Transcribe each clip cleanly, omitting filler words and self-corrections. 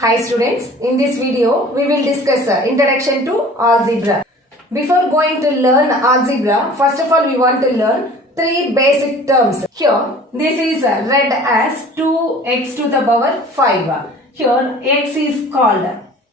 Hi students, in this video we will discuss introduction to algebra. Before going to learn algebra, first of all we want to learn three basic terms. Here this is read as 2x to the power 5. Here x is called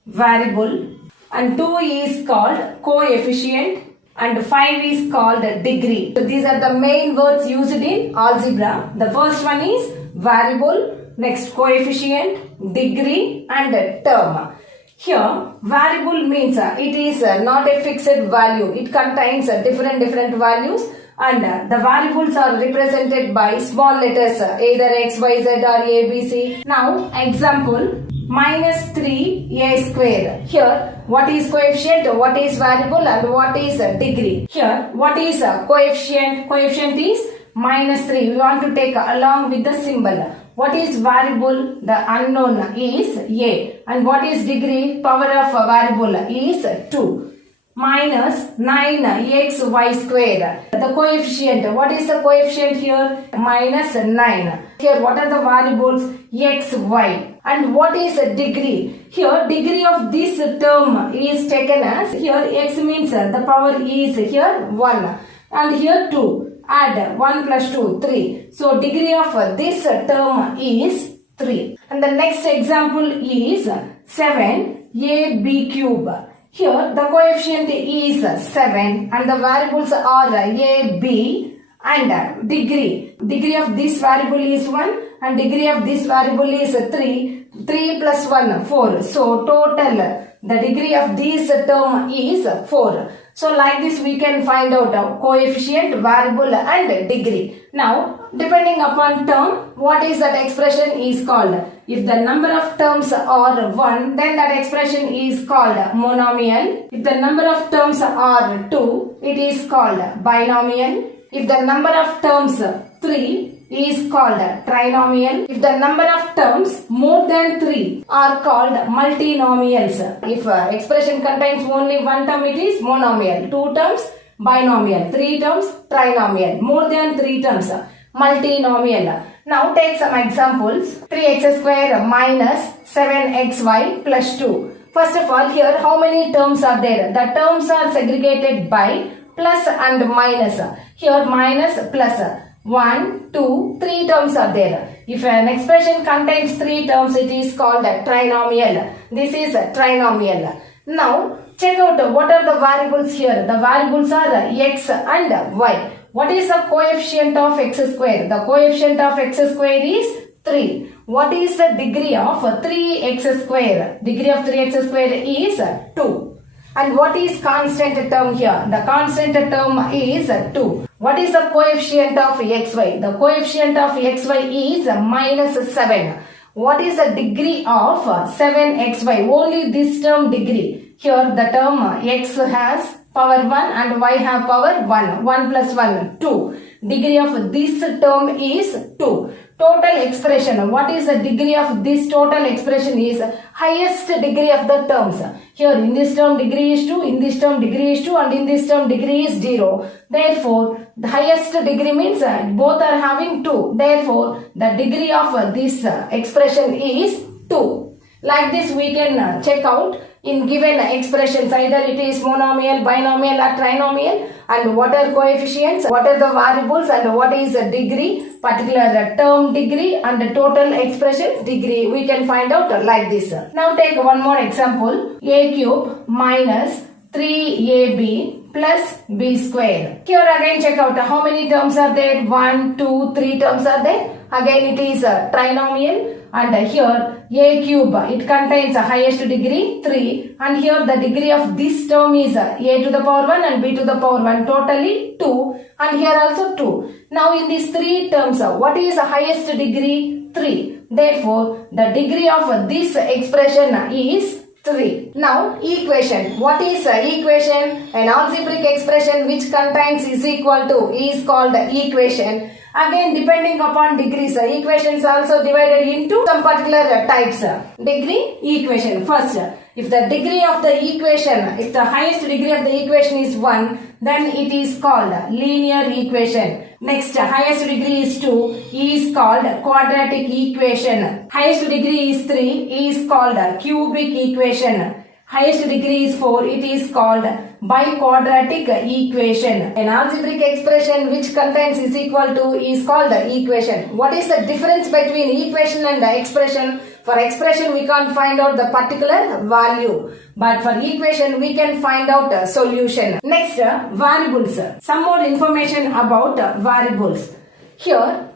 variable and 2 is called coefficient and 5 is called degree. So these are the main words used in algebra. The first one is variable, next coefficient, degree and term. Here variable means it is not a fixed value. It contains different values and the variables are represented by small letters either x, y, z or a, b, c. Now example minus 3a square. Here what is coefficient, what is variable and what is degree. Here what is coefficient? Coefficient is minus 3. We want to take along with the symbol. What is variable? The unknown is a. And what is degree? Power of variable is 2. Minus 9xy square. The coefficient. What is the coefficient here? Minus 9. Here what are the variables? X, y. And what is the degree? Here degree of this term is taken as, here x means the power is here 1. And here 2. Add 1 plus 2, 3. So degree of this term is 3. And the next example is 7ab cube. Here the coefficient is 7 and the variables are a, b and degree. Degree of this variable is 1 and degree of this variable is 3. 3 plus 1, 4. So total the degree of this term is 4. So like this we can find out coefficient, variable and degree. Now depending upon term, what is that expression is called? If the number of terms are 1, then that expression is called monomial. If the number of terms are 2, it is called binomial. If the number of terms 3 is called trinomial. If the number of terms more than 3 are called multinomials. If expression contains only one term, it is monomial. 2 terms, binomial. 3 terms, trinomial. More than 3 terms, multinomial. Now take some examples. 3x square minus 7xy plus 2. First of all, here how many terms are there? The terms are segregated by plus and minus. Here minus plus. 1, 2, 3 terms are there. If an expression contains 3 terms, it is called a trinomial. This is a trinomial. Now, check out what are the variables here. The variables are x and y. What is the coefficient of x square? The coefficient of x square is 3. What is the degree of 3x square? Degree of 3x square is 2. And what is constant term here? The constant term is 2. What is the coefficient of xy? The coefficient of xy is minus 7. What is the degree of 7xy? Only this term degree. Here the term x has power 1 and y have power 1. 1 plus 1, 2. Degree of this term is 2. Total expression. What is the degree of this total expression is highest degree of the terms. Here in this term degree is 2, in this term degree is 2 and in this term degree is 0. Therefore, the highest degree means both are having 2. Therefore, the degree of this expression is 2. Like this we can check out in given expressions, either it is monomial, binomial or trinomial, and what are coefficients, what are the variables and what is the degree, particular term degree and the total expression degree. We can find out like this. Now take one more example. A cube minus 3ab plus b square. Here again check out how many terms are there. 1, 2, 3 terms are there. Again it is trinomial. And here a cube, it contains a highest degree 3 and here the degree of this term is a to the power 1 and b to the power 1, totally 2 and here also 2. Now in these 3 terms, what is the highest degree? 3. Therefore, the degree of this expression is 3. Now equation. What is equation? An algebraic expression which contains is equal to is called equation. Again depending upon degrees, equations also divided into some particular types. Degree equation. First, if the degree of the equation, if the highest degree of the equation is 1, then it is called linear equation. Next, highest degree is 2 is called quadratic equation. Highest degree is 3 is called cubic equation. Highest degree is 4, it is called biquadratic equation. An algebraic expression which contains is equal to is called equation. What is the difference between equation and expression? For expression we can't find out the particular value, but for equation we can find out a solution. Next, variables. Some more information about variables. Here,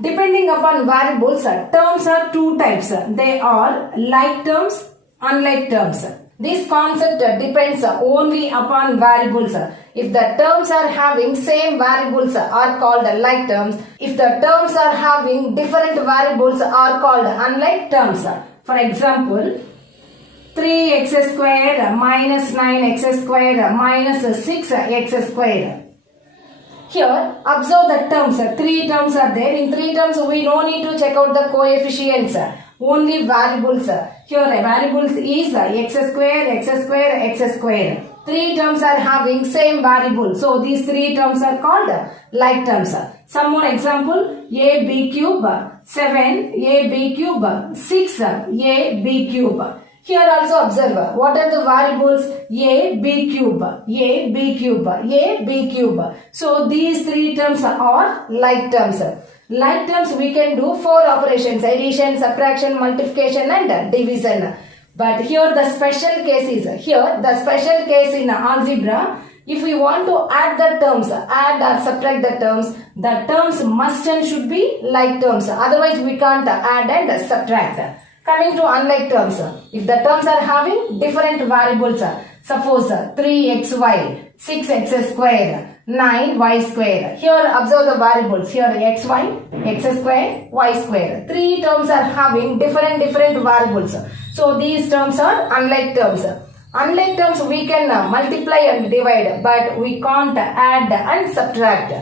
depending upon variables, terms are two types. They are like terms, unlike terms. This concept depends only upon variables. If the terms are having same variables are called like terms. If the terms are having different variables are called unlike terms. For example, 3x square minus 9x square minus 6x square. Here, observe the terms. Three terms are there. In three terms, we no need to check out the coefficients. Only variables. Here, variables is x square, x square, x square. Three terms are having same variable. So, these three terms are called like terms. Some more example. ab cube, 7, ab cube, 6, ab cube. Here also observe what are the variables a, b cube, a, b cube, a, b cube. So these three terms are like terms. Like terms we can do 4 operations: addition, subtraction, multiplication and division. But here the special case is, here the special case in algebra, if we want to add the terms, add or subtract the terms must and should be like terms. Otherwise we can't add and subtract. Coming to unlike terms, if the terms are having different variables, suppose 3xy, 6x square, 9y square. Here observe the variables. Here xy, x square, y square. Three terms are having different variables. So these terms are unlike terms. Unlike terms we can multiply and divide, but we can't add and subtract.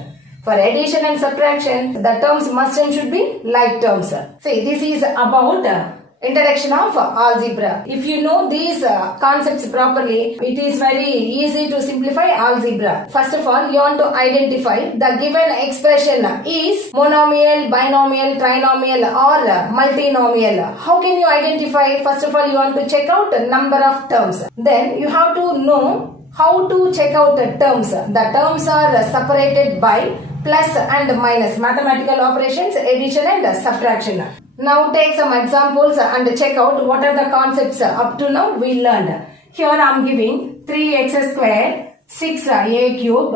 For addition and subtraction, the terms must and should be like terms. See, this is about introduction of algebra. If you know these concepts properly, it is very easy to simplify algebra. First of all, you want to identify the given expression is monomial, binomial, trinomial or multinomial. How can you identify? First of all, you want to check out the number of terms. Then you have to know how to check out the terms. The terms are separated by plus and minus, mathematical operations, addition and subtraction. Now take some examples and check out what are the concepts up to now we learned. Here I am giving 3x square, 6a cube,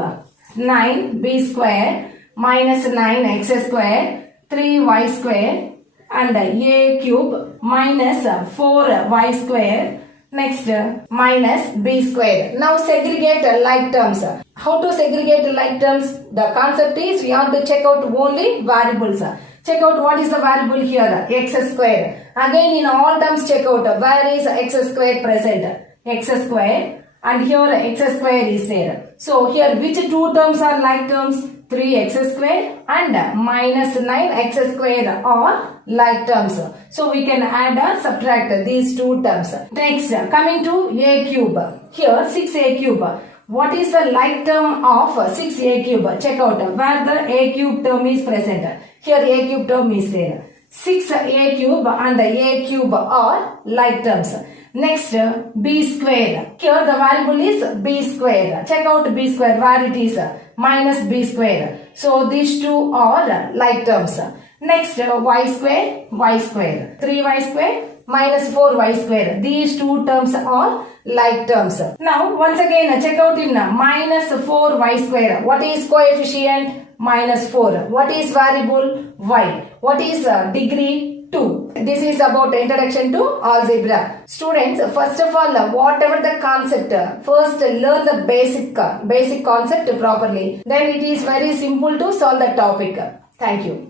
9b square, minus 9x square, 3y square and a cube minus 4y square. Next, minus b square. Now segregate like terms. How to segregate like terms? The concept is we have to check out only variables. Check out what is the variable here, x square. Again in all terms check out where is x square present. X square and here x square is there. So here which two terms are like terms? 3x square and minus 9x square are like terms. So we can add or subtract these two terms. Next, coming to a cube. Here 6a cube. What is the like term of 6a cube? Check out where the a cube term is present. Here a cube term is there. 6a cube and a cube are like terms. Next, b square. Here the variable is b square. Check out b square where it is minus b square. So these two are like terms. Next, y square, y square. 3y square minus 4y square. These two terms are like terms. Now once again check out in minus 4y square. What is coefficient? Minus 4. What is variable? Y. What is degree? 2. This is about introduction to algebra. Students, first of all, whatever the concept, first learn the basic concept properly. Then it is very simple to solve the topic. Thank you.